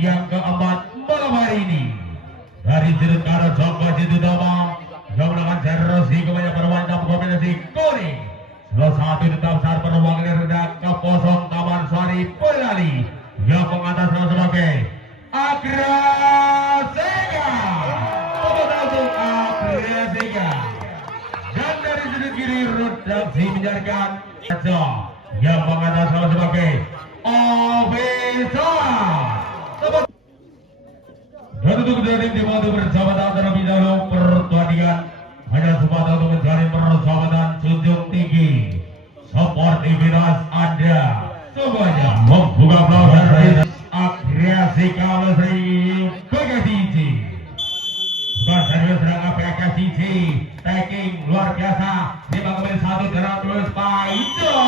yang keempat malam hari ini dari Jakarta Joko Jitutama yang melakukan jersey kepada perwanita kombinasi kuning. Salah satu tetap saat perwakilan redak ke kosong Taman Sari Pelali yang mengataskan sebagai Agra Sega. Untuk Agra Sega. Dan dari sudut kiri redaksi menjalankan saja yang mengataskan sebagai Ofisa. Dan untuk dari dibantu bersahabatan terlebih dahulu pertandingan hanya semata untuk mencari persahabatan junjung tinggi seperti binas Anda semuanya membuka peluang dari agresi kalah seri PKCC berservis serang PKCC taking luar biasa 5-1 dalam terus Paijo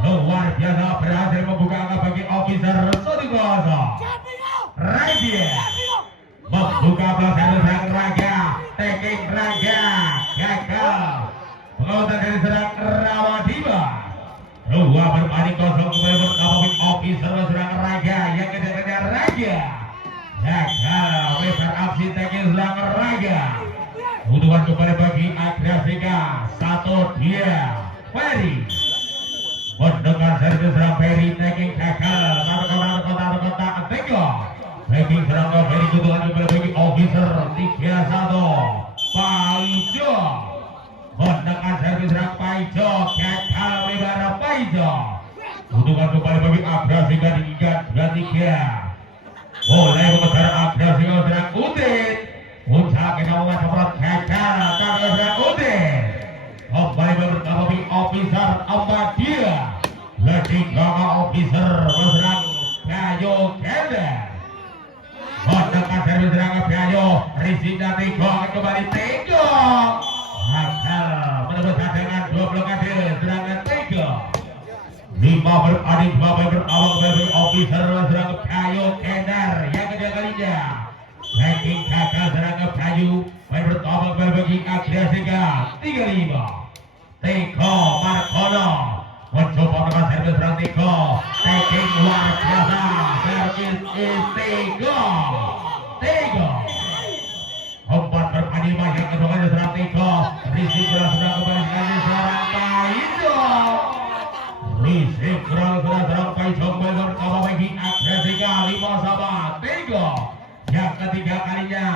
luar biasa berhasil membuka angka bagi officer 1-0 Raja membuka belakang serang Raga taking Raga gagal penguatan dari serang Rawadiba dua berpaling kosong kembali berkabung officer serang Raga yang kejar-kejar Raga gagal lebar aksi taking serang Raga butuhan kembali bagi Agrasika satu dia Ferry mendengar servis serang Ferry taking gagal kotak Tengok taking serang Ferry butuhan kembali bagi officer 3-1 Paijo mendengar servis serang Paijo gagal lebar Paijo butuhan kembali bagi Agrasika di 3-3 mulai mengejar Agrasika serang Udin puncak kenauan semprot gagal kaki serang Udin kembali berkabung officer Ambadia lagi gama officer berserang Gayo Ganda mendekat servis serang Gayo Rizina Tigo kembali Tigo gagal menembus dengan 2 blokade serangan Tigo 5 berpaling 2 berkabung kembali officer berserang Gayo Gandar yang kedua kalinya ranking gagal serangan Gayo berkabung bagi Agrasika 35 Tigo Markono mencoba dengan servis serang Tigo taking luar biasa servis is Tigo empat berpaling yang kedua kali serang Tigo Rizky sudah kembali sekali serang Paijo Rizky sudah serang Paijo kembali berkabung bagi Agrasika 5 Tigo yang ketiga kalinya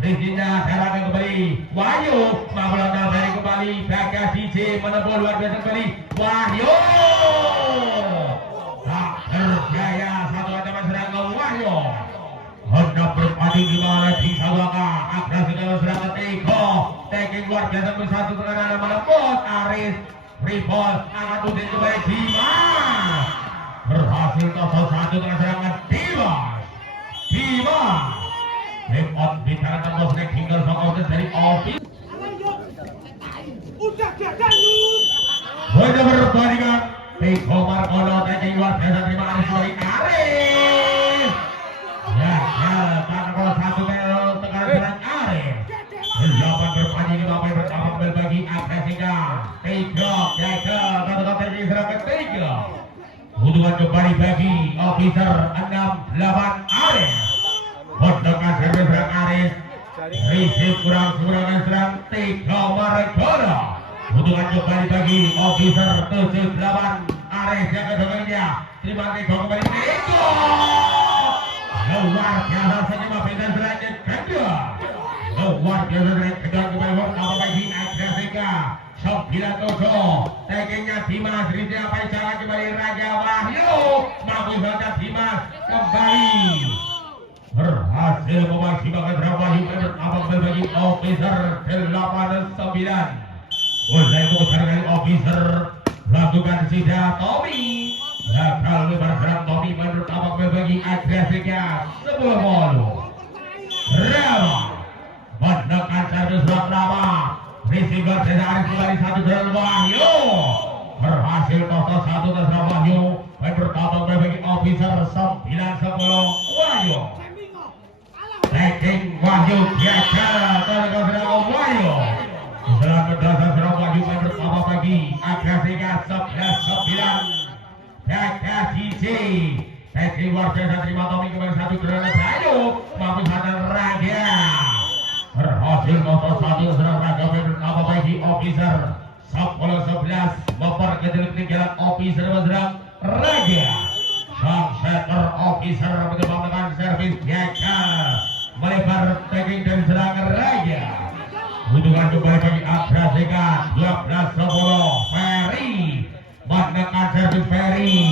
Rizina serangan kembali Wahyu Maulana dari kembali PKCC menembus luar biasa kembali Wahyu tak terjaya satu ancaman serangan Wahyu hendak berpaling di mana di Sawaka Agrasika serangan Tigo taking luar biasa bersatu tengah menembus Aris Ripol angkat Udin kembali Dimas berhasil kosong satu tengah serangan Dimas Lepot bicara tembus naik hingga sokong dari office udah gagal Wajah berbandingan Tigo Markono taking luar biasa terima Aris dari Aris ya karena satu mel tengah serang Aris 8 berpaling 5 berkabung bagi Agrasika Tigo gagal kata-kata dari serang ketiga butuhan kembali bagi officer 6-8 Aris mendengar servis serang Aris Rizky kurang serang Tigo Markono butuhan kembali bagi officer 7-8 Aris yang keduanya terima Tigo kembali Tigo luar biasa senyum pindah serangan kedua luar biasa serangan kedua kembali berkabung bagi Agrasika 9-7 takingnya Dimas Rizky apa cara kembali Raja Wahyu mampu saja Dimas kembali berhasil memaksimalkan serang Wahyu berkabung bagi officer 8-9 mulai mengejar kali officer lakukan sida Tommy gagal lebar serang Tommy berkabung bagi Agrasika 10 Rama mendekat servis serang Rama receiver dari Aris kembali 1 Wahyu berhasil total 1 serang Wahyu berkabung bagi officer 9-10 Wahyu taking Wahyu gagal terkena serang Wahyu setelah berdasar serang Wahyu berkabung bagi Agrasika 11-9 PKCC tackling luar biasa terima Tommy kembali satu granat Bayu mampu sadar Raja berhasil nomor satu serang Raga bernama bagi officer 10-11 memperkecil ketinggalan officer berserang Raga sang setter officer mencoba dengan servis Jaka melebar tackling dari serangan Raja hubungan kembali bagi Agrasika 12-10 Ferry menekan servis Ferry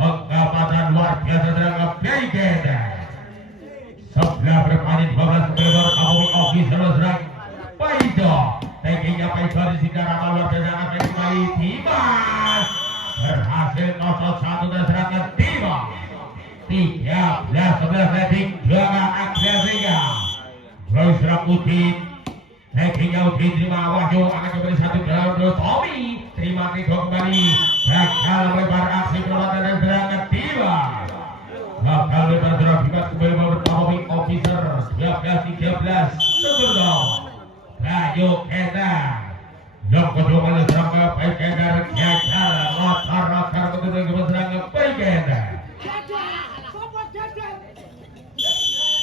pengamatan luar biasa serangan Baikeda sebelah bermain 12 kembali Kamu officer serang Paido tackingnya Paido di sini ramah luar biasa akan kembali Dimas berhasil 0-1 dan serangan Dimas 13-11 setting belakang Agrasika Terus serang Udin tackingnya Udin terima Wahyu akan kembali satu dalam terus Tommy terima Tiko kembali gagal melebar aksi perbuatan dan serangan Dimas gagal melebar serang Dimas kembali bersama officer 12-13 seger dong Rayo Keda yang kedua kali serang ke Baikeda gagal rotar betul ke serang ke Baikeda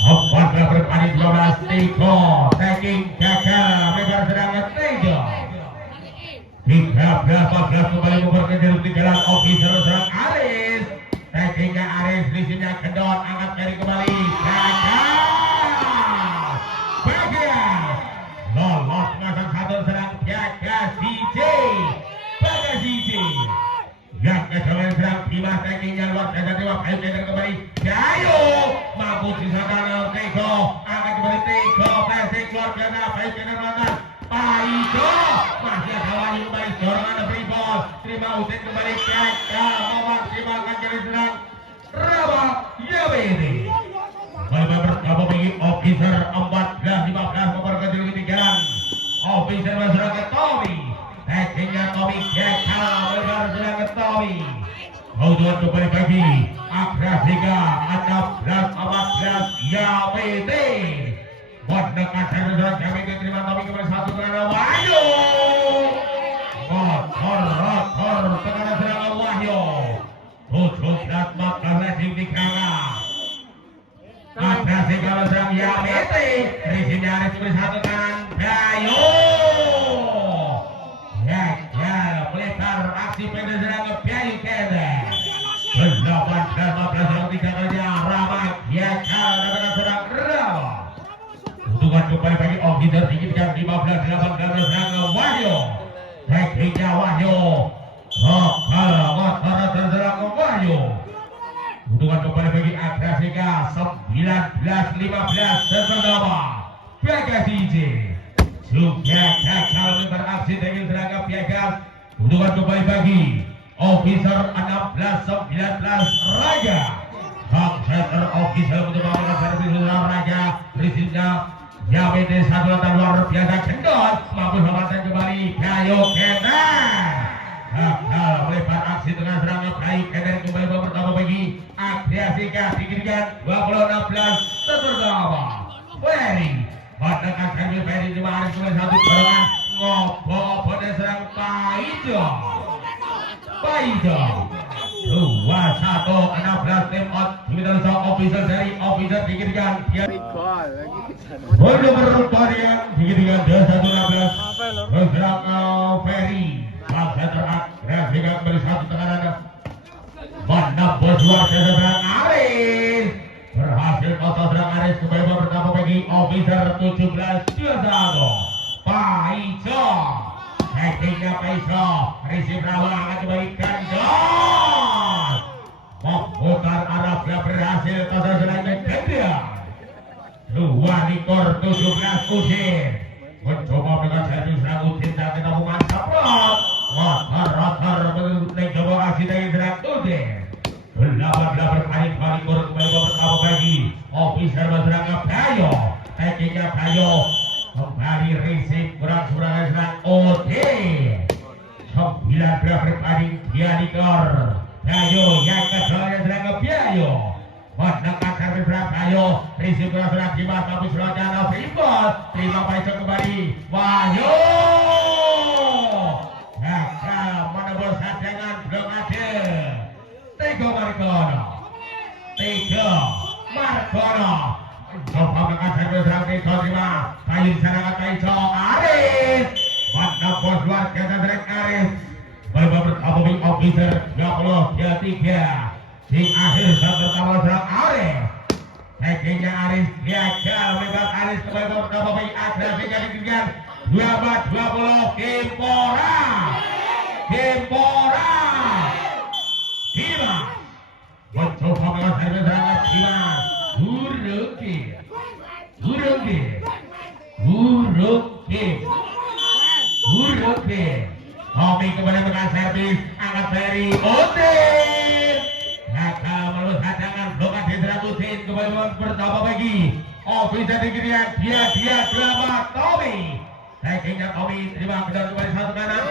14 berpaling 12 Tiko tagging gagal melebar serang ke Tiko 13-14 kembali memperkejar ketinggalan officer serang Aris taggingnya Aris disini kendor angkat dari kembali gagal bagian lolos masang satu serang Bagas DJ yang kejualan serang Dimas taggingnya luar biasa dewa baik kembali Jayo mampu sisakan Teko angkat kembali Teko passing luar biasa baik mantan Paido masih ada lagi kembali dorongan free ball terima Usin kembali gagal memaksimalkan kali serang Rabah Yawedi kembali bergabung bagi officer 14-15 memperkecil ketinggalan officer berserang ke Tommy tackingnya Tommy gagal melebar serang ke Tommy Hautuan kembali bagi Agrasika 16-14 Yawedi menekan serang Yawedi terima Tommy kembali satu kerana Wahyu rotor tengah serangan Wahyu 17-14 letting di kanan Agrasika serang Yawedi Rizina Aris kembali satu kanan Bayu gagal melebar aksi pendek serangan Bayu Keda 18-15 yang tiga kalinya Ramai gagal dengan serang Rawa Untungan kembali bagi officer tinggikan 15-18 serangan Wahyu tackingnya Wahyu motor terserang Wahyu Untungan kembali bagi Agrasika 19-15 terserah Bagas DJ juga gagal beraksi dengan serangan Bagas Untungan kembali bagi officer 16-19 Raja Hak center officer untuk melakukan servis Raja Rizina Yawedi satu lantai luar biasa kendor mampu selamatkan kembali Bayu Keda gagal melebar aksi tengah serangan Bayu Keda kembali pertama bagi Agrasika dikirikan 20-16 terpertama Ferry menekan servis Ferry cuma harus kembali satu dorongan ngobrol pada serang Paido 2-1 16 tim out diminta sang officer dari officer dikirikan dia berparian dikirikan 21-16 berserang Ferry sang center Agrasika kembali satu tekanan menembus luar serang Aris berhasil kotor serang Aris kembali pertama bagi officer 17-21 Paido tackingnya Paido Rizim Rawa akan kembali kendor memutar arah berhasil kotor serang Ganda 2-17 Udin mencoba dengan servis serang Udin dan ketemuan semprot motor mencoba aksi dari serang Udin 8 berpaling kurang kembali pertama bagi officer berserang Bayu tackingnya Bayu kembali Rizim kurang serang Udin 9 berpaling Dianikor Bayu yang kedua serang Bayu menekan servis serang Bayu Rizim kurang serang Dimas tapi serangnya Fimbol terima Paido kembali Wahyu gagal menembus sadengan belum ada Teko Marikono 3 Margono coba makan servis serang 3-5 kayu diserang Taiso Aris mana bos luar biasa serang Aris Bapak bertemu Big Officer 20-3 di akhir set pertama serang Aris Tekniknya Aris gagal bebas Aris kembali bertemu Big agresinya dikejar 12-20 Kimpora Hima mencoba makan servis serang Hima Huruki Hobi kembali dengan servis angkat seri Utin gagal melulus hadangan blokan Hendra-Utin kembali bertambah bagi Officer di kirian dia drama Tommy tekniknya Tommy terima kedar kembali satu kanan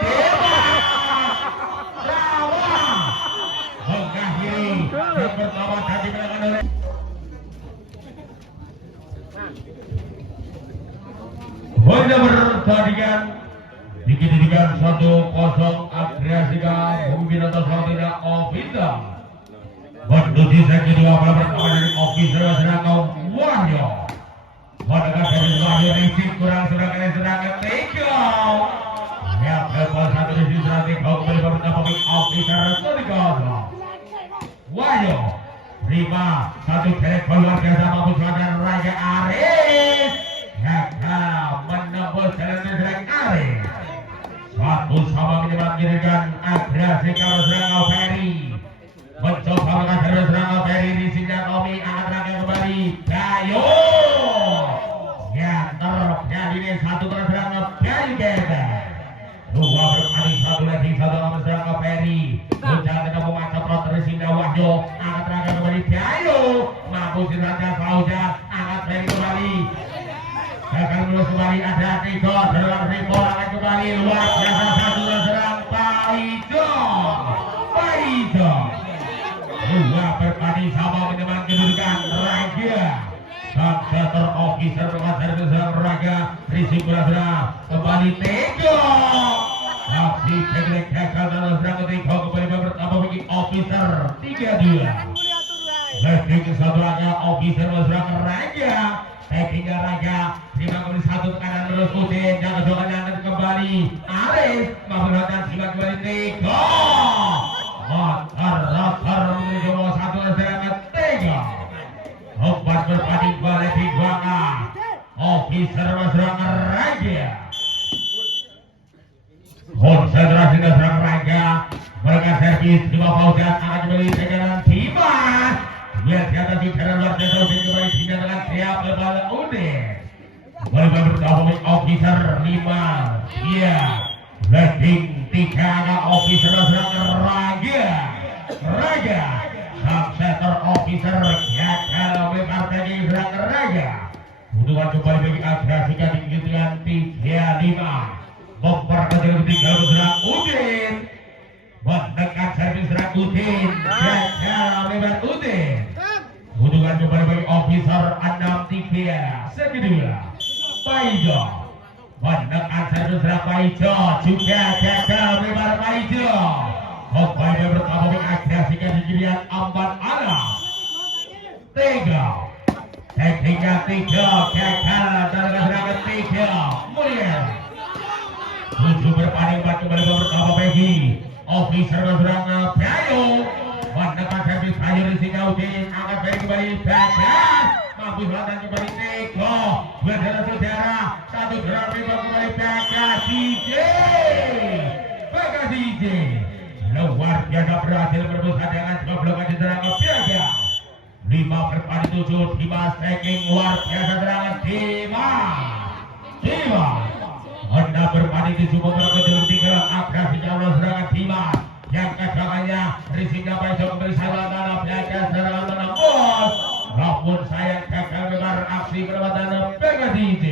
Rawa mengakhiri yang pertama tadi menangkan oleh Honda bertandingan dikendalikan 1-0 agresiga memimpin atas waktunya Officer menuju sesi 2 pertama dari Officer Serangkau Wahyo mendekat dari Wahyo Risik kurang serangan Teko ya level 1 di serang Teko kembali pertama bagi Officer Serangkau Wahyo 5 satu kerek keluar biasa mampu selatan Raja Aris gagal menembus jalan serang Aris satu sama menyebabkan agresi kalau Serangkau Ferry mencoba makan Serangkau Ferry di sini Tommy angkat rangka kembali Gayo ya terjadi ini satu terus Serangkau Ferry dua berpaling satu lagi satu sama Serangkau Ferry ujian ketemu macam terus Sinda Wahyo angkat rangka kembali Gayo mampu si Raja Fauzan angkat Ferry kembali gagal melulus kembali ada Tiko serang Tiko angkat kembali luar biasa satu serang Paijo dua berpani sama menyebabkan kedudukan Raja dan setter officer mengasar ke serang Raja Rizky Kurasra kembali Tiko tapi teknik gagal dan serang Tiko kembali bertambah bagi officer 3-2 Lesting satu Raja officer serang Raja tekniknya Raja terima kembali satu tekanan terus Utin yang kedua kali kembali Aris menggunakan simak kembali Teko motor menuju satu serangan Teko obat berpaling balik di Bangka Officer serangan Raja konsentrasi ke serang Raja mereka servis dua Fauzan akan kembali tegangan Dimas lihat di atas udara luar biasa Utin kembali dengan siap kembali Utin mereka bertemu Officer 5 ya Lesting 3 Officer serangan Raja Subsetter Officer gagal memang tadi serangan Raja butuhan kembali bagi agresikan di ketinggian 3-5 memperkecil ketiga serang Udin menekan servis serang Udin gagal memang Udin butuhan kembali bagi Officer 6-3 segedua Paijo menekan servis serang Paijo juga gagal memang Paijo kembali bertambah bagi agresikan di kirian Amban Anas Tega tekniknya 3 gagal dan serangan 3 mulia 7 berpaling kembali bertambah bagi Officer serangan Bayu menekan servis Bayu di sini Udin angkat balik kembali gagal mampu selatan kembali Teko saudara satu gerak kembali DJ luar biasa berhasil merebut hadangan sebelum diserang Biaga 5 berpaling 7 Dimas taking luar biasa serangan Dimas Honda berpaling di Sumo berkecil 3 agresi jauh serangan Dimas yang kedatangannya Rizky Paijo kembali salah tanah Biaga serangan tanah bos walaupun sayang gagal memang aksi perebatan Biaga DJ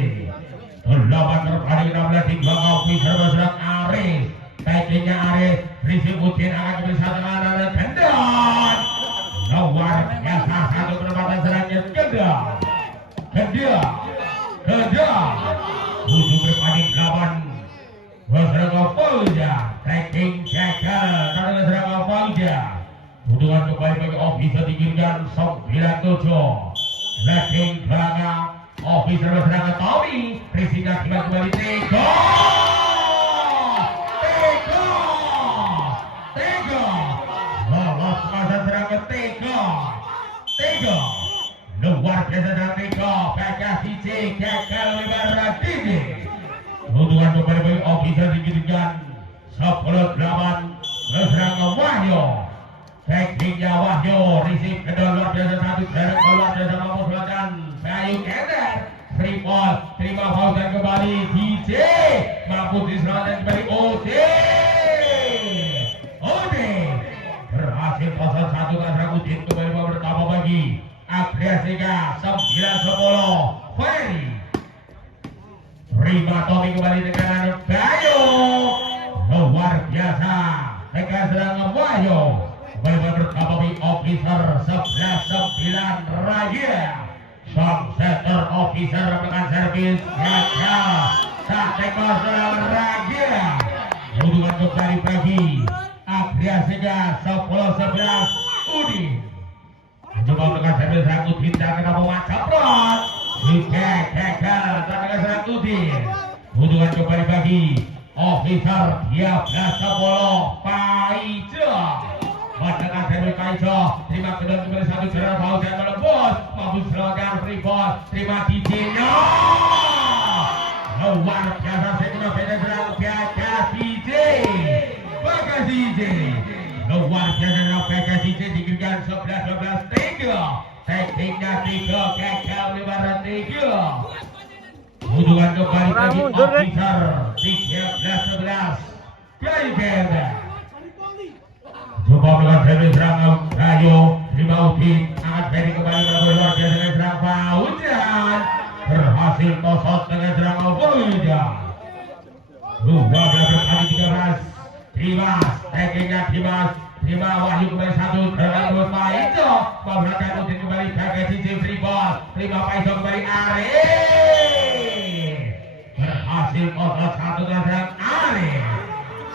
8 berpaling 16 di 2 Officer serang Aris tekniknya Aris Rizky Udin akan kembali satu kanan gendon luar biasa satu penempatan serangnya gendon tujuh berpaling 8 Serangga Polja tracking gagal dari Serangga Polja butuhan kembali bagi Officer dikirimkan 9 Letting belakang officer berserangan Tommy Rizika kembali Tega lolos masa serangan Tega luar biasa dan Tega PKCC gagal lebar tinggi keuntungan kembali bagi officer digitikan 10-8 berserangan Wahyu Tekniknya Wahyu risip kedua luar biasa satu jarak keluar biasa mampu selatan Bayu Kender Freeport terima Fauzan kembali DJ mampu diserahkan kembali Ode berhasil pasal satu kasar Udin kembali bertambah bagi Agresika 9-10 Ferry terima Tommy kembali dengan Bayu luar biasa tekan serangan Wahyu berkabari officer 11-9 Raja Sang Center officer dengan servis gagal sampai kosong Raja hubungan kembali bagi Agresika 10-11 Udin mencoba dengan servis Udin dan kenapa Macaprot gagal dengan serang Udin hubungan kembali bagi officer 13-10 Paijo Masyarakat Dewi Kaiso terima kedua kembali satu jarak Fauzan melembus mampu serangan Freeport terima DJ-nya luar biasa segera beda serang PKCC luar biasa PKCC diberikan 11-12 Tega tekniknya Tega gagal lebaran Tega hubungan kembali bagi officer 13-11 Gaibenda coba melakukan servis serangan Rayo terima Udin angkat Ferry kembali melakukan luar biasa dengan serang Fauzan berhasil tosot dengan serangan Fauzan luar biasa kali 13 Dimas tekniknya terima Wahyu kembali satu dengan dua Paijo memberikan Udin kembali PKCC Freeport terima Paijo kembali Are berhasil tosot satu dengan serang Are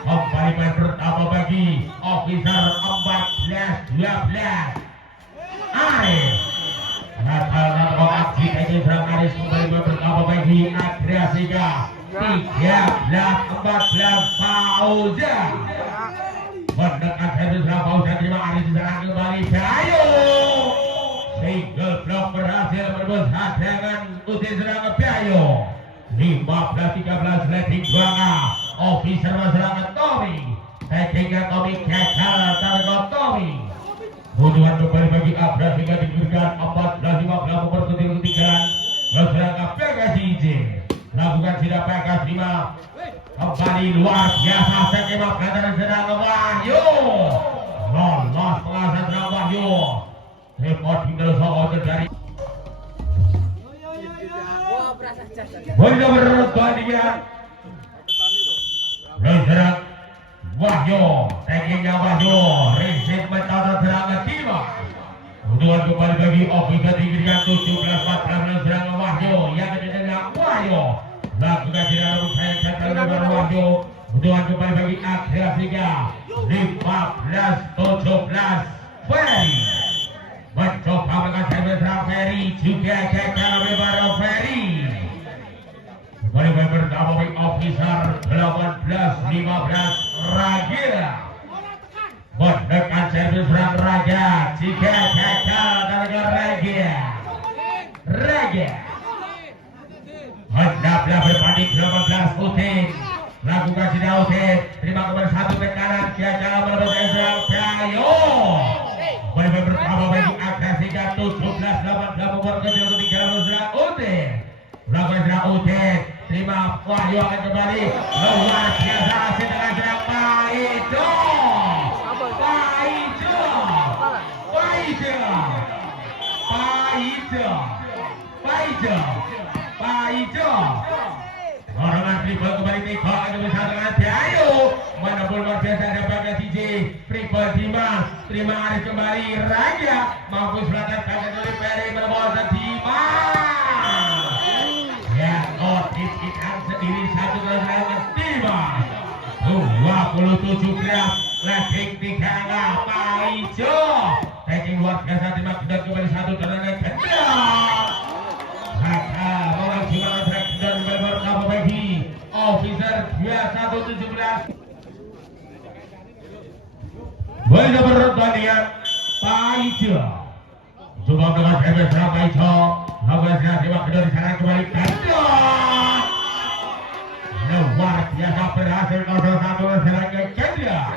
kembali main pertama bagi officer 14-12 Aris Natal aksi lagi serang Aris kembali main pertama bagi Agresika 13-14 Fauzan mendekat servis serang Fauzan terima Aris diserang kembali Bayu single block berhasil merebut hadangan Udin serangan Bayu 15-13 letting Bangga officer masyarakat Tommy tekniknya Tommy gagal target Tommy hubungan kembali bagi Agresika diberikan 14-15 memperkutir ketigaan masyarakat PKCC lakukan sidak PK5 kembali luar biasa sekemak pelataran sedang Wahyu lolos pengawasan sedang Wahyu report tinggal soal terjadi Wahyu bertandingan Reserang Wahyu tekniknya Wahyu resip metode serangan tiba hubungan kembali bagi officer diberikan 17-14 serangan Wahyu yang kedua Wahyu lakukan tidak saya central lebar Wahyu hubungan kembali bagi Agresika 15-17 Ferry mencoba mengajar serang Ferry juga gagal lebar Ferry kembali bersama bagi officer 18-15 Raja mendekat servis serang Raja jika gagal dengan Raja hendaklah berbanding 18 Udin lakukan sidak Udin terima kembali satu ke kanan gagal merebut serang Bayu kembali bersama bagi Agresika 17-18 nomor ketiga serang Udin lakukan serang Udin terima Wahyu akan kembali luar biasa hasil dengan serang Paijo Orangan triple kembali Tega akan bersama dengan Bayu mana pun luar biasa ada PKCC triple Dimas terima Aris kembali Raja mampu selatan kaget oleh Ferry meleboskan Dimas ya Otis ikan sendiri satu dengan Dimas 27 gram letting 3 Paijo tackling luar biasa terima kendor kembali satu tendangan kendor. Maka memaksimalkan track kendor kembali berkabung bagi officer 2117. Boleh bertandingan Paijo. Coba dengan hebat serang Paijo. Hawa serang terima kendor di sana kembali kendor. Luar biasa berhasil 0-1 serangnya kendor.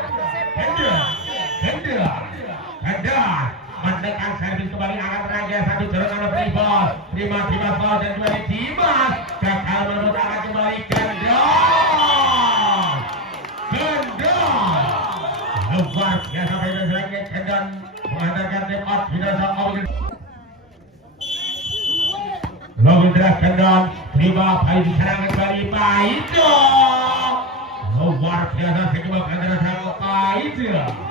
Mendekat servis kembali akan raja satu serangan Primas ball dan kembali Dimas gagal merebut akan kembali kendor luar biasa bebas serangnya kendor mengandalkan tim out tidak sama Logo deras kendor terima baik serangan kembali Paijo luar biasa sekembang kendor serang Paijo.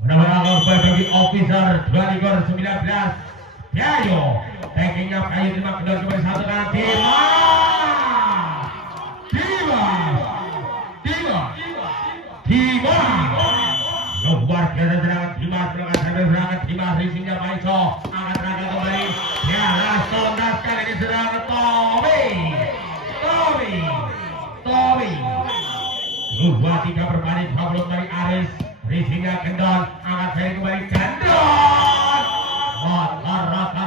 Menang bagi officer 2019 Yayo tackingnya Kayu terima kendor kembali satu kanan Dimas luar biasa serangan Dimas serangan Dimas racingnya Maiso angkat tenaga kembali ya langsung kali ini serangan Tommy 2-3 berbanding 20 kembali Aris racingnya kendor angkat seri kembali kendor motor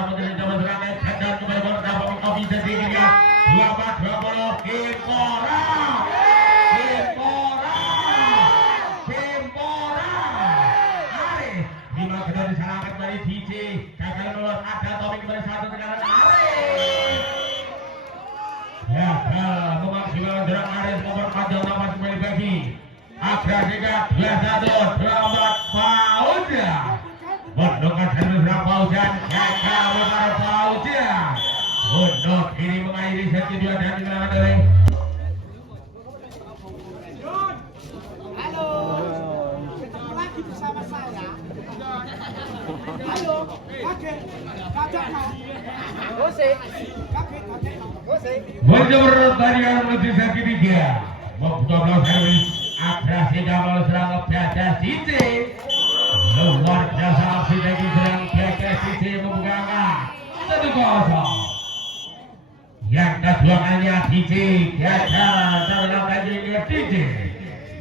menjadi coba serangan kendor kembali berdampak officer tingginya 24-20 Kimpora Aris lima kendor disalahkan kembali DJ gagal meluas ada Tommy kembali satu tekanan Aris gagal memaksimalkan gerak Aris memperpanjang nafas kembali bagi Agrasika 21 Selamat Pauja Mendokan servis serang Pauja gagal mengarah Pauja untuk kiri mengakhiri set kedua dan dimenangkan oleh halo ketemu lagi bersama saya halo kakek bertandingan menuju set ketiga membuka blok servis Agrasika mau serang Gajah Cici luar biasa aksi dari serang Gajah Cici membuka angka 1-0 yang kedua kalinya Cici Gajah terlalu lagi Cici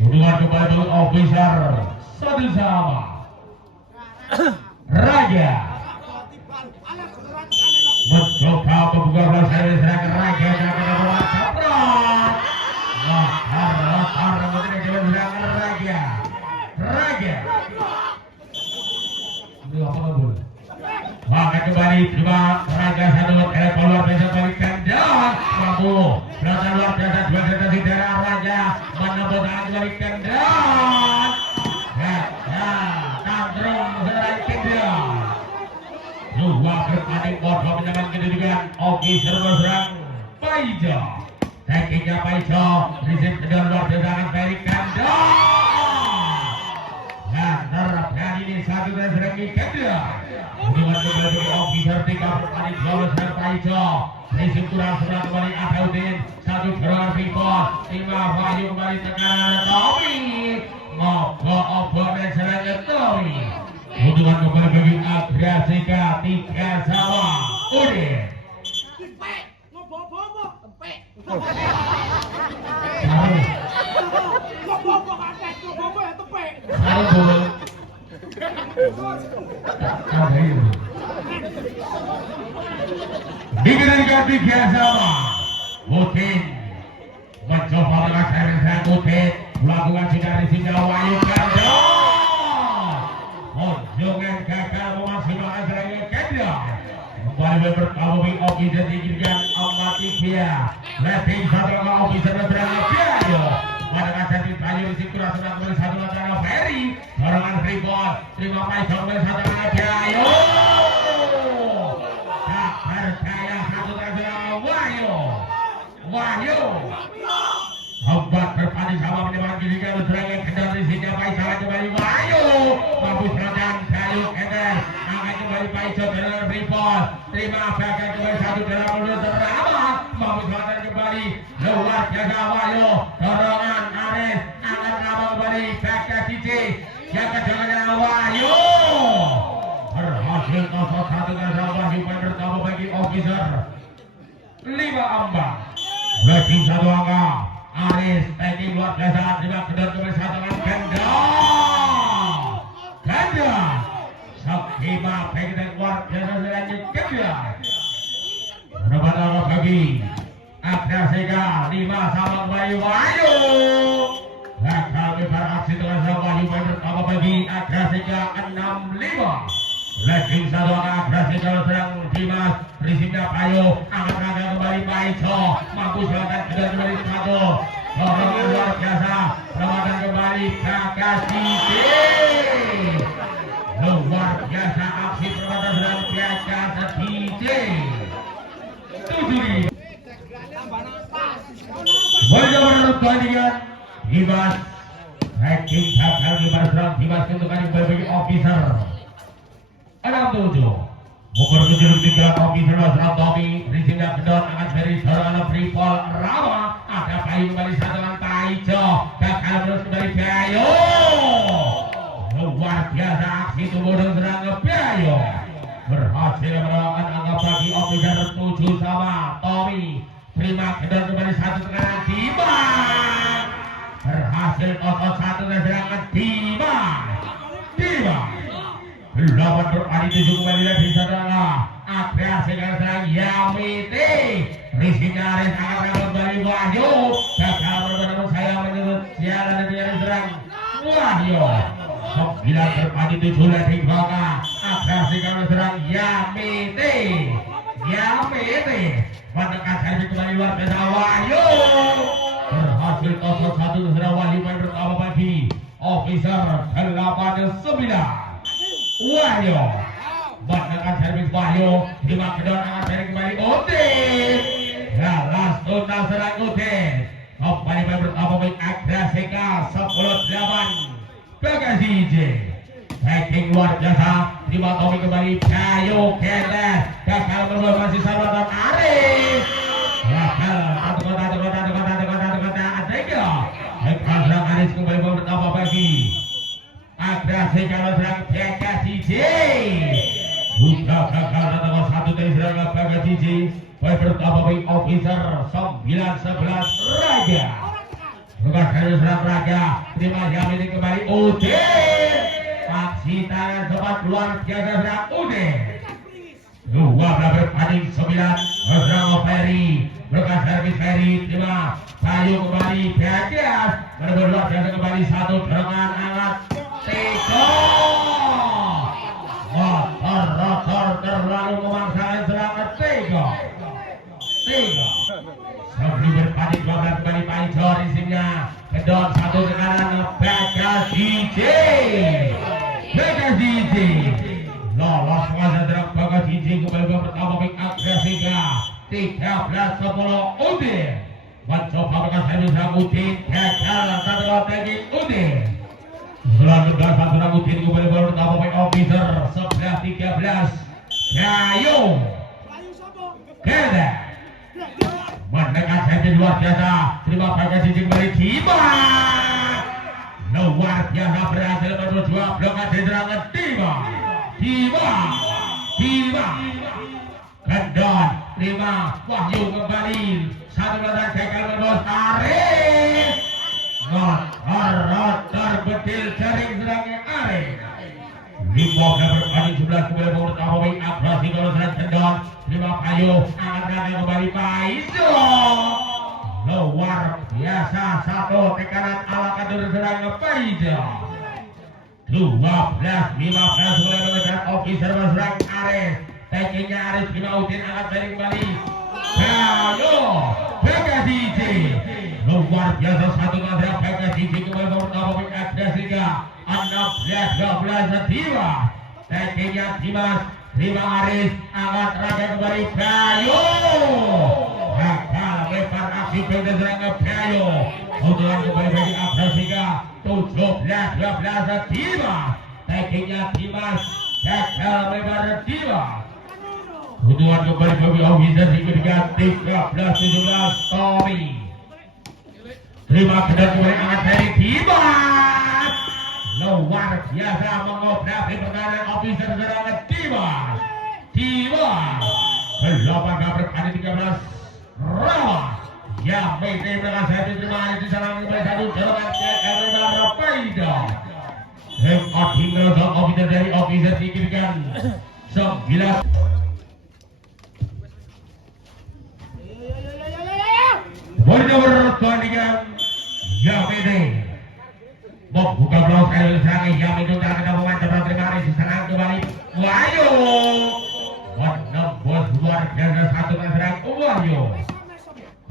hubungan kembali officer satu sama Raja mencoba membuka blok servis serang Raja dan mencoba caprak Maka kembali terima Raja satu luar biasa balikan dan mampu berada luar biasa dua set di daerah Raja menembus tangan balikan dan tantrum serai kendor dua bertanding kosong menyaman kedudukan Oki serang Paijo tackingnya Paijo risip kendor luar biasa akan balikan dan terjadi ini satu dan serang kendor hubungan kembali officer 3 bertanding lolos dan Paijo risip kurang sebelah kembali Akaudin satu gerangan Victor 5 Wahyu kembali tekanan Tommy ngobrol dan serangnya Tommy hubungan kembali bagi Agrasika 3 sama Udin Dikendalikan 3 sama Udin mencoba melaksanakan serang Udin melakukan sinar singa Wahyu kendor Monjongan gagal memaksimalkan serangnya kendor kembali berkabung Oki dan dikirimkan Amati Kia letting satu langkah Oki serta serangnya Kia pada kasih Bayu di situ rasa kembali satu langkah Ferry serangan rebound terima Paijo kembali satu langkah Bayu tak percaya satu langkah Wahyu Obat berpanding sama menyebabkan dirinya berserangnya kendor di sini Paijo kembali Wahyu mampu serangan Bayu Eder akan kembali Paijo dengan rebound terima bagian kembali satu dalam mulut teramat mampu serangan kembali luar biasa Wahyu dorongan Aris akan kembali bagian Cici yang kedua Wahyu Berhasil 0-1 dengan Wahyu pertama bagi officer 5 ambang. Ranking 1 angka Aris taking luar biasa, terima kedor kembali satu dengan Ganda Sakima baik dan luar biasa selanjutnya Ganda berapa angka bagi Akhirnya Sega 5 sama Wahyu gagal beraksi dengan Wahyu pertama bagi Akhirnya Sega 6-5. Ranking 1 angka Akhirnya Sega sedang Dimas Risipnya Payo angkat-angkat kembali Paico mampu silakan kedor kembali satu dorongan luar biasa perawatan kembali Kakaside luar biasa aksi perawatan sedang Kakaside 7-5. Wajah menurut bandingan Dimas ranking gagal Dimas serang Dimas untuk kali bagi officer 6-7. Nomor 73 officer serang Tommy Risingnya kedor akan dari serangan Fripol Rama ada Payu kembali satu dengan Paijo gagal terus kembali Bayo luar biasa aksi tubuh dan serang Bayo berhasil melawan angka bagi officer 7 sama Tommy terima kedor kembali satu dengan Dimas berhasil 0-1 dan serang Dimas lawan berani 7 kembali lagi saudara Akhirnya sekarang serang Yamite Risingnya Aris akan kembali Wahyu gagal berbentuk saya menurut siaran dan dia serang Wahyu 9 berani 7 lagi bangga Akhirnya sekarang serang Yamite mendekat servis kembali luar biasa Wahyu berhasil 0-1 serang Wahyu main pertama bagi officer 8-9. Wahyu menekan servis Wahyu di Makedon akan seri kembali Udin galas total serang Udin kembali pertama baik Agraseka 10-8 Bekasi IJ taking luar biasa terima Tommy kembali Kayu Keles gagal berbuat masih sahabat Arif gagal kota Adega serang Aris kembali pertama bagi Agresi kalau serang Bekasi J juga gagal nomor 1 dari serang Bekasi J poin pertama bagi officer 9-11 Raja bukan dari serang Raja terima jam ini kembali Udin aksi tangan sempat luar biasa serang Udin 12 berpaling 9 serang Ferry bukan servis Ferry terima Bayu kembali Beajas berbeda luar biasa kembali satu dengan alat Teko motor terlalu memaksakan serangan Teko Sobri berpanik 12 kembali Paijo risingnya kedor satu ke kanan Bekasi J lolos kuasa terang Bekasi J kembali pertama baik Agresiga 13-10 Udin mencoba bekas servis Udin gagal satu lagi Udin selanjutnya satu Udin kembali pertama baik officer 11-13 Kayu Keda mendekat servis luar biasa terima Bekasi J kembali Dimas luar biasa berhasil berdua blokade serangan Dimas Kendor terima Wahyu kembali satu belakang gagal berbos Arif motor betil jaring serangnya Arif Limboga berpaling 11 kembali pertama baik Agresi kalau serang Kendor terima Payu angkat kembali Paijo luar biasa satu tekanan ala kader serang Paijo 12-15 mulai mengejar officer serang Arif tankingnya Arif terima Udin angkat dari kembali Bayo Bekasi J luar biasa satu nadra Bekasi J kembali pertama baik Agresiga 16-12 Diva tankingnya Dimas terima Aris angkat raga kembali Bayo gagal lebar aksi beda serang Bayo untuk kembali bagi Agresiga 17-12 Diva tankingnya Dimas gagal lebar Diva Kemudian kembali bagi officer ketiga 13-17 Tommy terima kedar kembali angkat dari Dimas luar biasa mengobrak di pertahanan officer serangan Dimas. Delapan berkali 13 Rawas yang media dengan satu terima di sana kembali satu serangan Karena Rapaida yang tinggal sang officer dari officer dikirikan 9. Bertandingan Yamede membuka blok serangan Yamede dalam kedatangan terang terima kasih serang kembali Wahyu menembus luar biasa satu serang Wahyu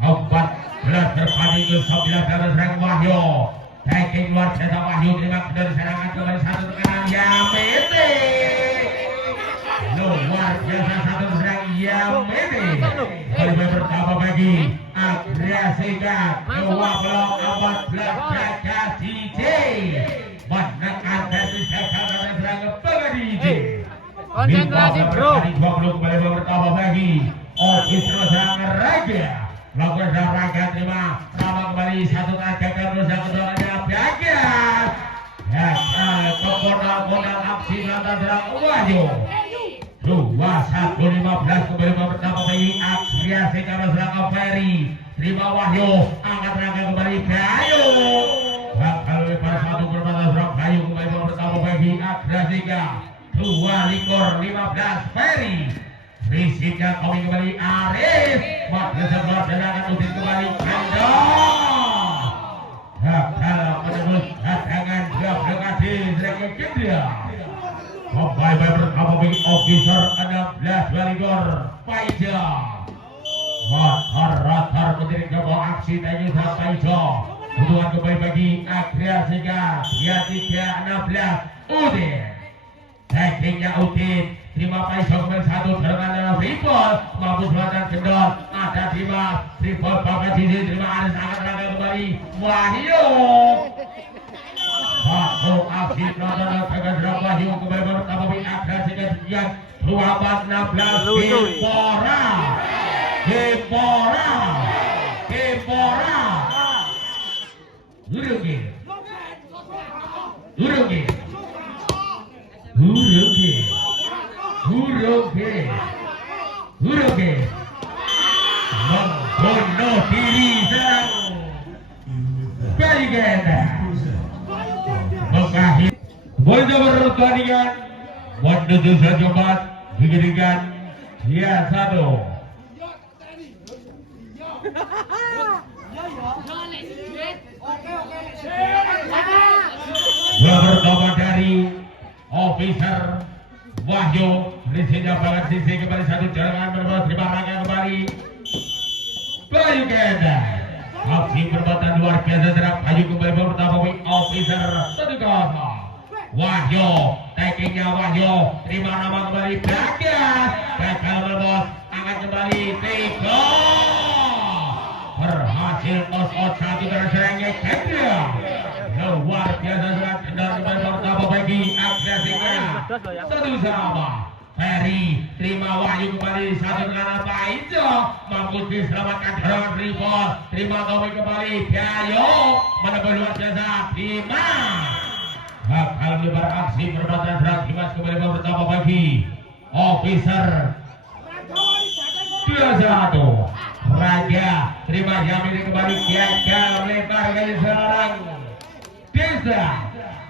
14 terpadu ke 19 serang Wahyu taking luar biasa Wahyu terima kasih serangan kembali satu tekanan Yamede luar biasa satu serang Yamede kembali bertambah bagi Agresikan 14 Jaga DJ menekan dari sekarang serang DJ konsentrasi bro 20 kembali bertambah bagi officer serangan Raja lakukan Raga terima sama kembali satu raga terus yang keduanya bagian ya kekodang-kodang aksi lantas serang Wahyu 21-15 kembali bertambah bagi Agresikan serang Ferry terima Wahyu angkat raga kembali Bayu bakal lebar satu bermata serang Bayu kembali bertambah bagi Agresikan 22-15 Ferry risiknya kami kembali Arif waktu sebelah serangan utin kembali Kanda bakal menembus cadangan dekati serang Kendra kembali bertambah bagi officer 16 Waligor Paija Ratar menjadi kebawa aksi tanya saat Paija Butuhan kembali bagi Agresikan 33-16 Udin Tackingnya Udin terima Paisa kembali satu serangan Ripple mampu selatan kendor ada Dimas Ripple bakal sisi terima Aris angkat raga kembali Wahyu satu aksi penonton tegas serang Wahyu kembali bertambah bagi Agresikan sekian 24-16 Kepora Urugi membunuh diri serang Baligenda mengakhiri Bonja bertandingan menuju sejumat digirikan ya satu bertambah dari officer Wahyu Risinya banget sisi kembali satu jalan berbahas terima raga kembali Bayu Genda aksi perbuatan luar biasa serang Bayu kembali bertambah officer 1-0 Wahyu tackingnya Wahyu terima nama kembali bagian gagal berbos angkat kembali 3 berhasil os-os satu terserangnya Kendra luar biasa serang Kendra kembali bertambah bagi Agresikan 1-1 Ferry terima Wahyu kembali satu dengan Paija mampu diselamatkan serangan Ripple terima Tommy kembali Bayu menembus luar biasa Bima bakal lebar aksi perbuatan serang Dimas kembali bertambah bagi officer 2-1 Raja terima Jamil kembali gagal lebar kali serang Desa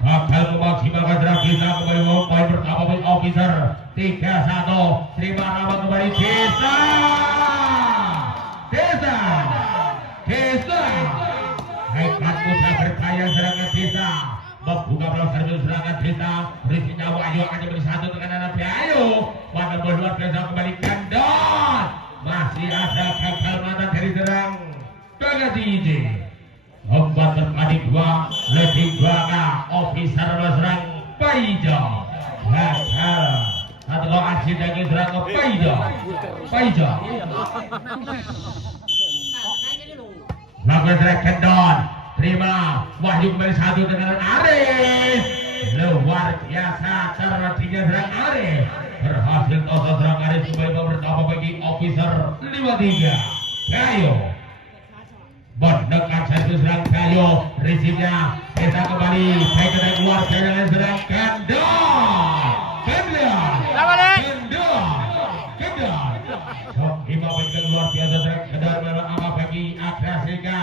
bakal memaksimalkan serang Desa kembali poin bertambah bagi officer 3-1 terima nama kembali Desa hebat muda berkaya serangan Desa membuka blok serangan Desa risinya Wahyu akan diberi satu tekanan Bayu pada luar biasa kembali Kandon masih ada gagal mata dari serang Bagasi DJ Obat terpadi 2 lebih 2 officer serang Paija gagal satu aksi dari serang Paija lakukan serang Kendon terima Wahyu kembali satu dengan Arif luar biasa tertiga serang Arif berhasil total serang Arif kembali bertambah bagi officer 53 Bayu menekan satu serang Bayu Wahyu resipnya bisa kembali baik dari luar jalan serang Kendal Imbang luar biasa serang Kendal memang angka bagi Agrasika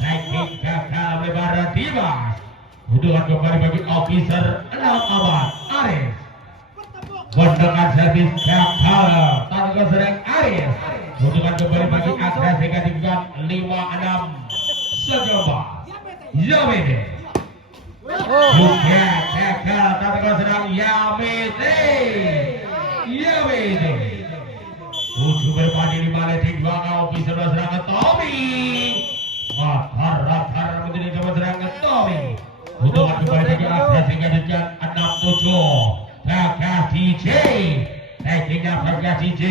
Naikin gagal lebar tiba Butuhan kembali bagi officer 6 abad Aris Gondongan servis gagal Tanpa serang Aris Butuhan kembali bagi Agrasika tingkat 5-6 Sejoba Yamede Bukan gagal Tanpa serang Yamede Tujuh berpadi di balik tinggal officer serang Tommy Ratar menjadi coba serang Tommy Butuhan kembali bagi Agrasika tingkat 6-7 Gagal DJ Tekniknya Gagal DJ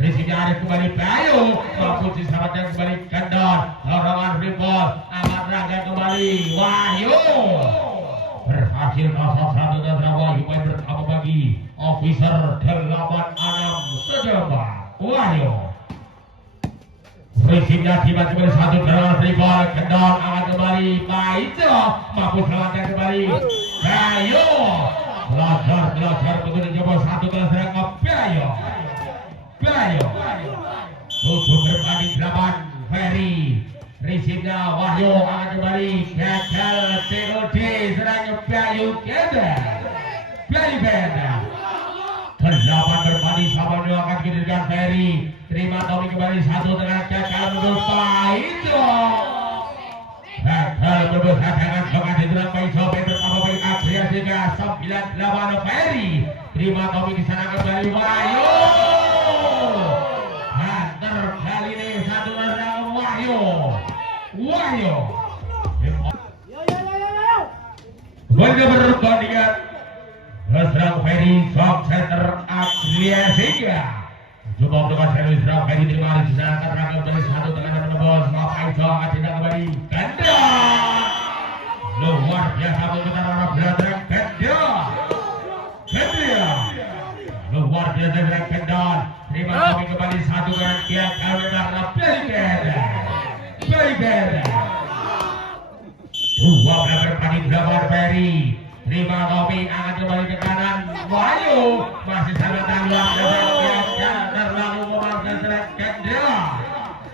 Resipnya ada kembali Bayu mampu diselamatkan kembali Kendal dorongan ribut amat raga kembali Wahyu berhasil pasal 1 dan Wahyu main bersama bagi officer 86 Sejoba Wahyu resipnya tiba kembali 1 dorongan ribut Kendal akan kembali Paijo mampu selamatkan kembali Bayu Belajar begitu coba 1 dan serang Bayu 7 berbanding 8 Ferry resipnya Wahyu akan kembali gagal COD serang Bayu Benda 8 berbanding 8 akan dikirimkan Ferry terima Tommy kembali 1 dengan gagal menurut Paijo gagal berbesar dengan sokat diterang Paijo pertama bagi Agrasika 98 Ferry terima Tommy di sana kembali Wahyu hantar kali ini 1 serang Wahyu Benda berbandingan serang Ferry Soft Center Agrasika coba untuk servis serang Ferry terima di sana terang kembali 1 dengan menembus Paijo akan tidak kembali Kendal luar biasa memutar arah belakang Kendal luar biasa serang Kendal terima kami kembali 1 dengan gagal karena Beliger 2 berbanding 8 Ferry terima Tommy akan kembali ke kanan Wahyu masih sangat luar biasa terlalu memaksa serang Kendal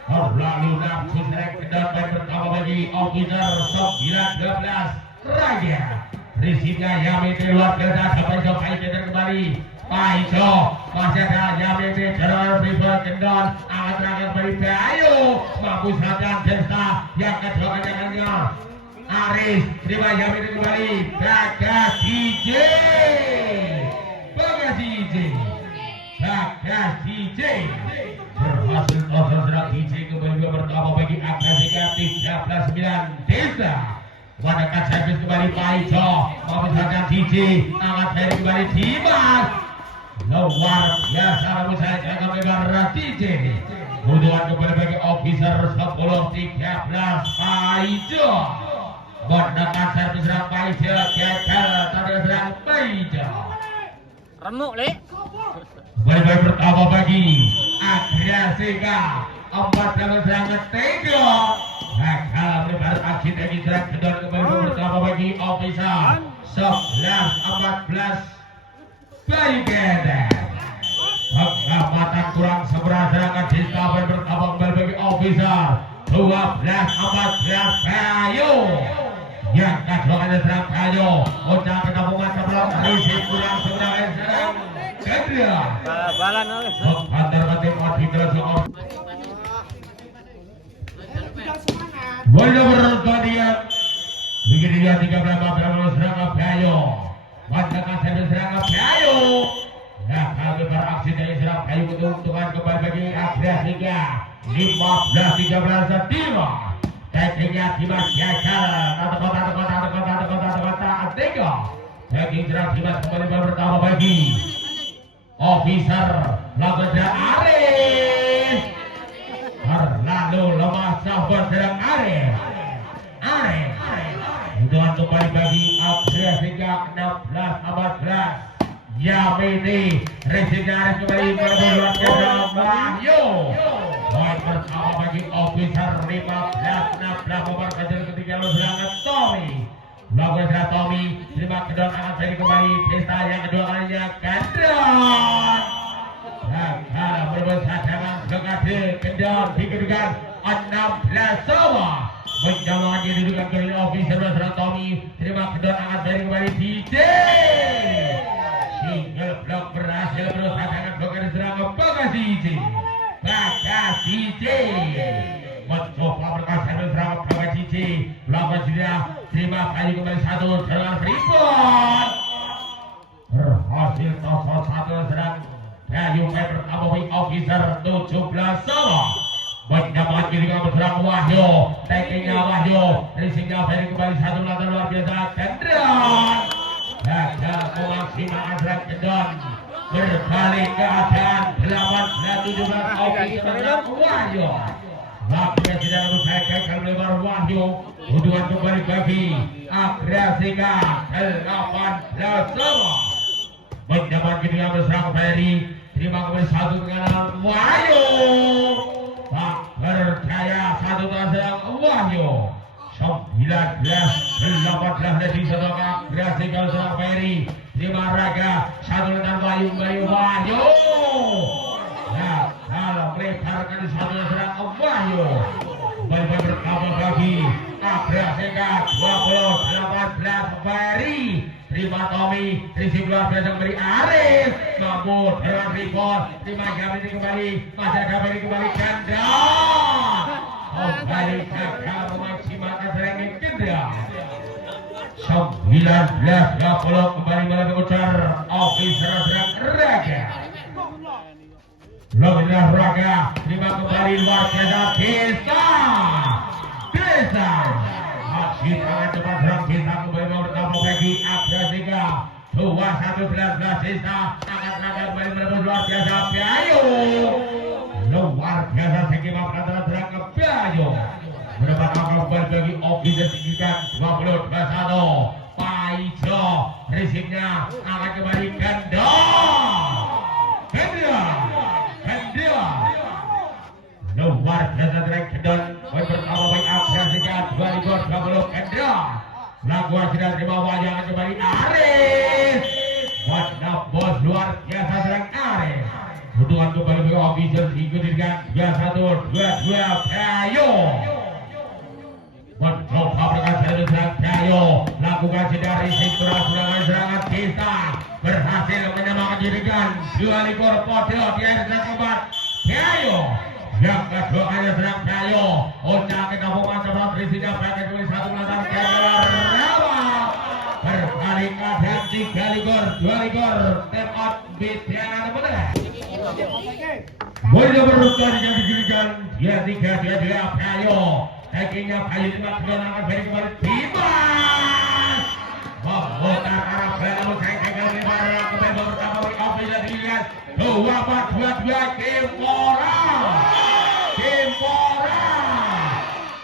terlalu nafsu serang Kendal main pertama bagi officer 9-12 Raja resipnya Yamete luar biasa sampai Kendal kembali Paijo masih ada Yamete jalan rival Kendal akan terangkan kembali Bayu mampu serangkan Desta yang kedua kandangannya Aris terima Yamete kembali Gagas DJ berhasil total serang DJ kembali pertama bagi Agrasika 13-9 Desta Wadakan servis kembali Paijo mampu serangkan DJ angkat Ferry kembali Dimas luar biasa saya jaga lebar DJ butuhan kembali bagi officer 10-13 Paijo Wadakan servis serang Paijo gagal tanda serang Paijo remuk le baik pertama bagi Agrasika 4 dalam serangan Tego gagal lebar aksi dari serang kedua kembali pertama bagi officer 11-14 Baigeda pengamatan kurang seberang serangan discover pertama kembali bagi officer 12-14 Bayu yang kedua ada serang Bayu ucap penampungan sebelum risik kurang seberang serang Kendal bala-balan oleh antar batin officer semangat. Bola bergantian begitu dia 13 serang Bayu Wadakan servis serang Bayu gagal beraksi dari serang Bayu keuntungan kembali bagi Agrasika 15-13 Dimas tekniknya Dimas gagal kata-kata Atega daging serang Dimas kembali pertama bagi officer Lagada Aris lalu lemah sahabat serang Aris Tuhan kembali bagi Agrasika 16-14 Yamete resipnya Aris kembali berbuat serang Wahyu baik bersama bagi officer 15-16 nomor kejar ketiga lo serangan Tommy. Lakukan Tommy, terima kedua akan saya kembali. Desta yang kedua kalinya Kendon. Nah, berbesar dengan sekade Kendon dikedudukan 16 sama. Menjawab dia didudukan kali officer bersama Tommy. Terima kedua akan saya kembali DJ. Single block berhasil berusaha dengan blokir serangan Bagasi DJ. Bagasi DJ mencoba berkasih serangan Bagasi DJ. Lawan sudah terima kali kembali satu dengan rebound. Berhasil tosok satu serang. Kayu pertama bagi officer 17 sama. Menjabat kiri dengan berserang Wahyu. Tankingnya Wahyu. Racingnya Ferry kembali satu langkah luar biasa. Kendron. Gagal memaksimalkan serang Kendon. Berbalik keadaan 18-17 officer Wahyu. Lakukan tidak menyelesaikan lebar Wahyu. Hubungan kembali bagi Agrasika 18 sama. Menjabat kiri dengan berserang Ferry. Terima kembali satu dengan Wahyu. Tak percaya satu serang Wahyu 19-18 dari satu Agresi kalau serang Ferry. Terima raga satu dengan Wahyu. Nah, kalau melebarkan satu serang Wahyu. Baik berkabung bagi Agresi 20-18 Ferry. Terima Tommy, risih luar biasa beri Arif. Namun dengan rebound, terima Gavin kembali, masih Gavin kembali ganda. Kembali gagal memaksimalkan serangan ganda. 19-20 kembali melalui ucar officer serang Raga. Loginah Raga, terima kembali luar biasa Desa. Masih tangan depan serang Desa kembali bertambah bagi Agrasika 21-19 Desa akan kembali merebut luar biasa Bayu. Luar biasa segi makan antara serang ke Bayu. Mendapat kembali bagi officer tinggikan 20-21 Paijo. Risipnya akan kembali ganda. Luar biasa dari Kendon. Poin pertama bagi Agrasika 2020 Kendon. Lakukan sudah terima wajah kembali Arif. Warna bos luar biasa serang Arif. Hubungan kembali bagi officer diikuti dengan 21-22 Bayu. Mencoba berkasih serang Bayu. Lakukan sudah risik serangan Desa. Berhasil menyamakan diri dengan 2 likur podo di akhir serang keempat Bayu. Yang kedua hanya serang Bayu. Undang ke gabungan sebelum risiknya pakai tulis satu melantang keluar rawa. Berbalik keadaan 3 likur 2 likur step out beat yang ada benar. Boleh berubah dengan dijadikan dia 3-2 Bayu. Tankingnya Bayu terima kemenangan Ferry kembali Dimas. Memutar arah Bayu kembali lebar kembali beberapa kali officer dilihat 2-4-2-2 Kimpora.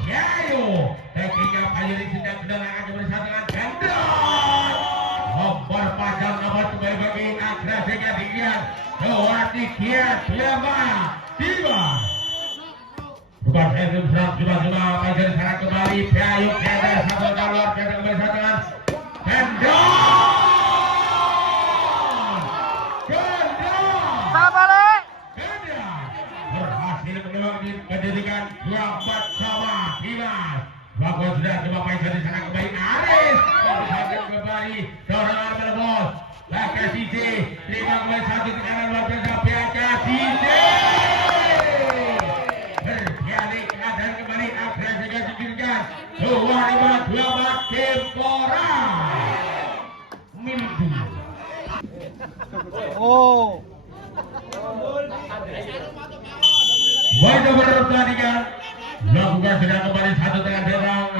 Bayu. Tankingnya Bayu di sini kemenangan kembali satu dengan Kendon. Memperpanjang nomor kembali bagi Agrasika dilihat 2-3-5 Dimas. Bukan itu sudah Fajar serang kembali Bayu Kendon satu keluar Kendon kembali satu dengan Kendon. Sabale. Kendon berhasil mendirikan 2-4 sama Dimas. Bagus sudah coba Fajar serang kembali Aris. Fajar kembali dorongan merebut. Bagas DJ terima kembali satu tekanan luar biasa Bagas DJ. Kembali 2-5-2-4 Kimpora Mimpi. Oh. Wajah berpertandingan. Lakukan sudah kembali satu dengan derang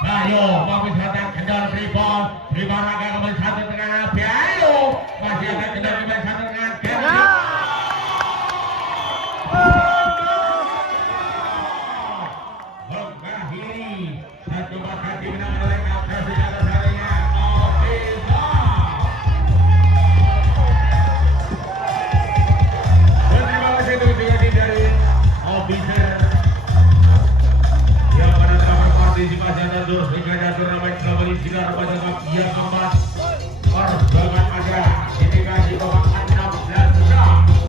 Bayu. Mampu selatan Kendal rebound. Terima raga kembali satu dengan Bayu. Masih ada Kendal kembali satu dengan Kendal. Officer biasa